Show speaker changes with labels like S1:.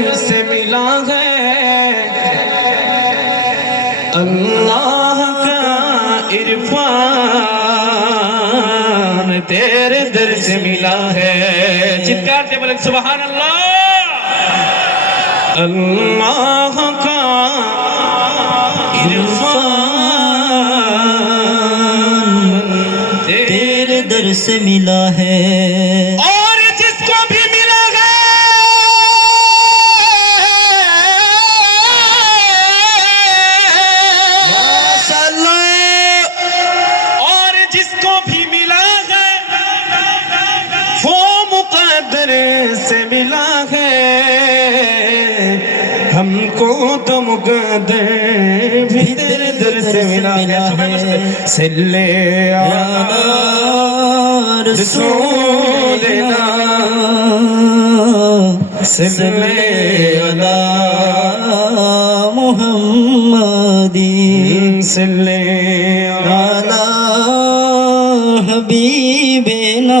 S1: से मिला है अल्लाह का इरफान तेरे दर से मिला है
S2: चित्कार टेबल सुबह अल्लाह
S1: अल्लाह का इरफान तेरे दर से मिला है
S2: से मिला है हमको तो मुकदे भी तेरे दर से मिला है, मिला
S1: है। सुमें सुमें। से ना। देना। सिले सो लेना सिले मोहम्मदी सिले आला हबीबेना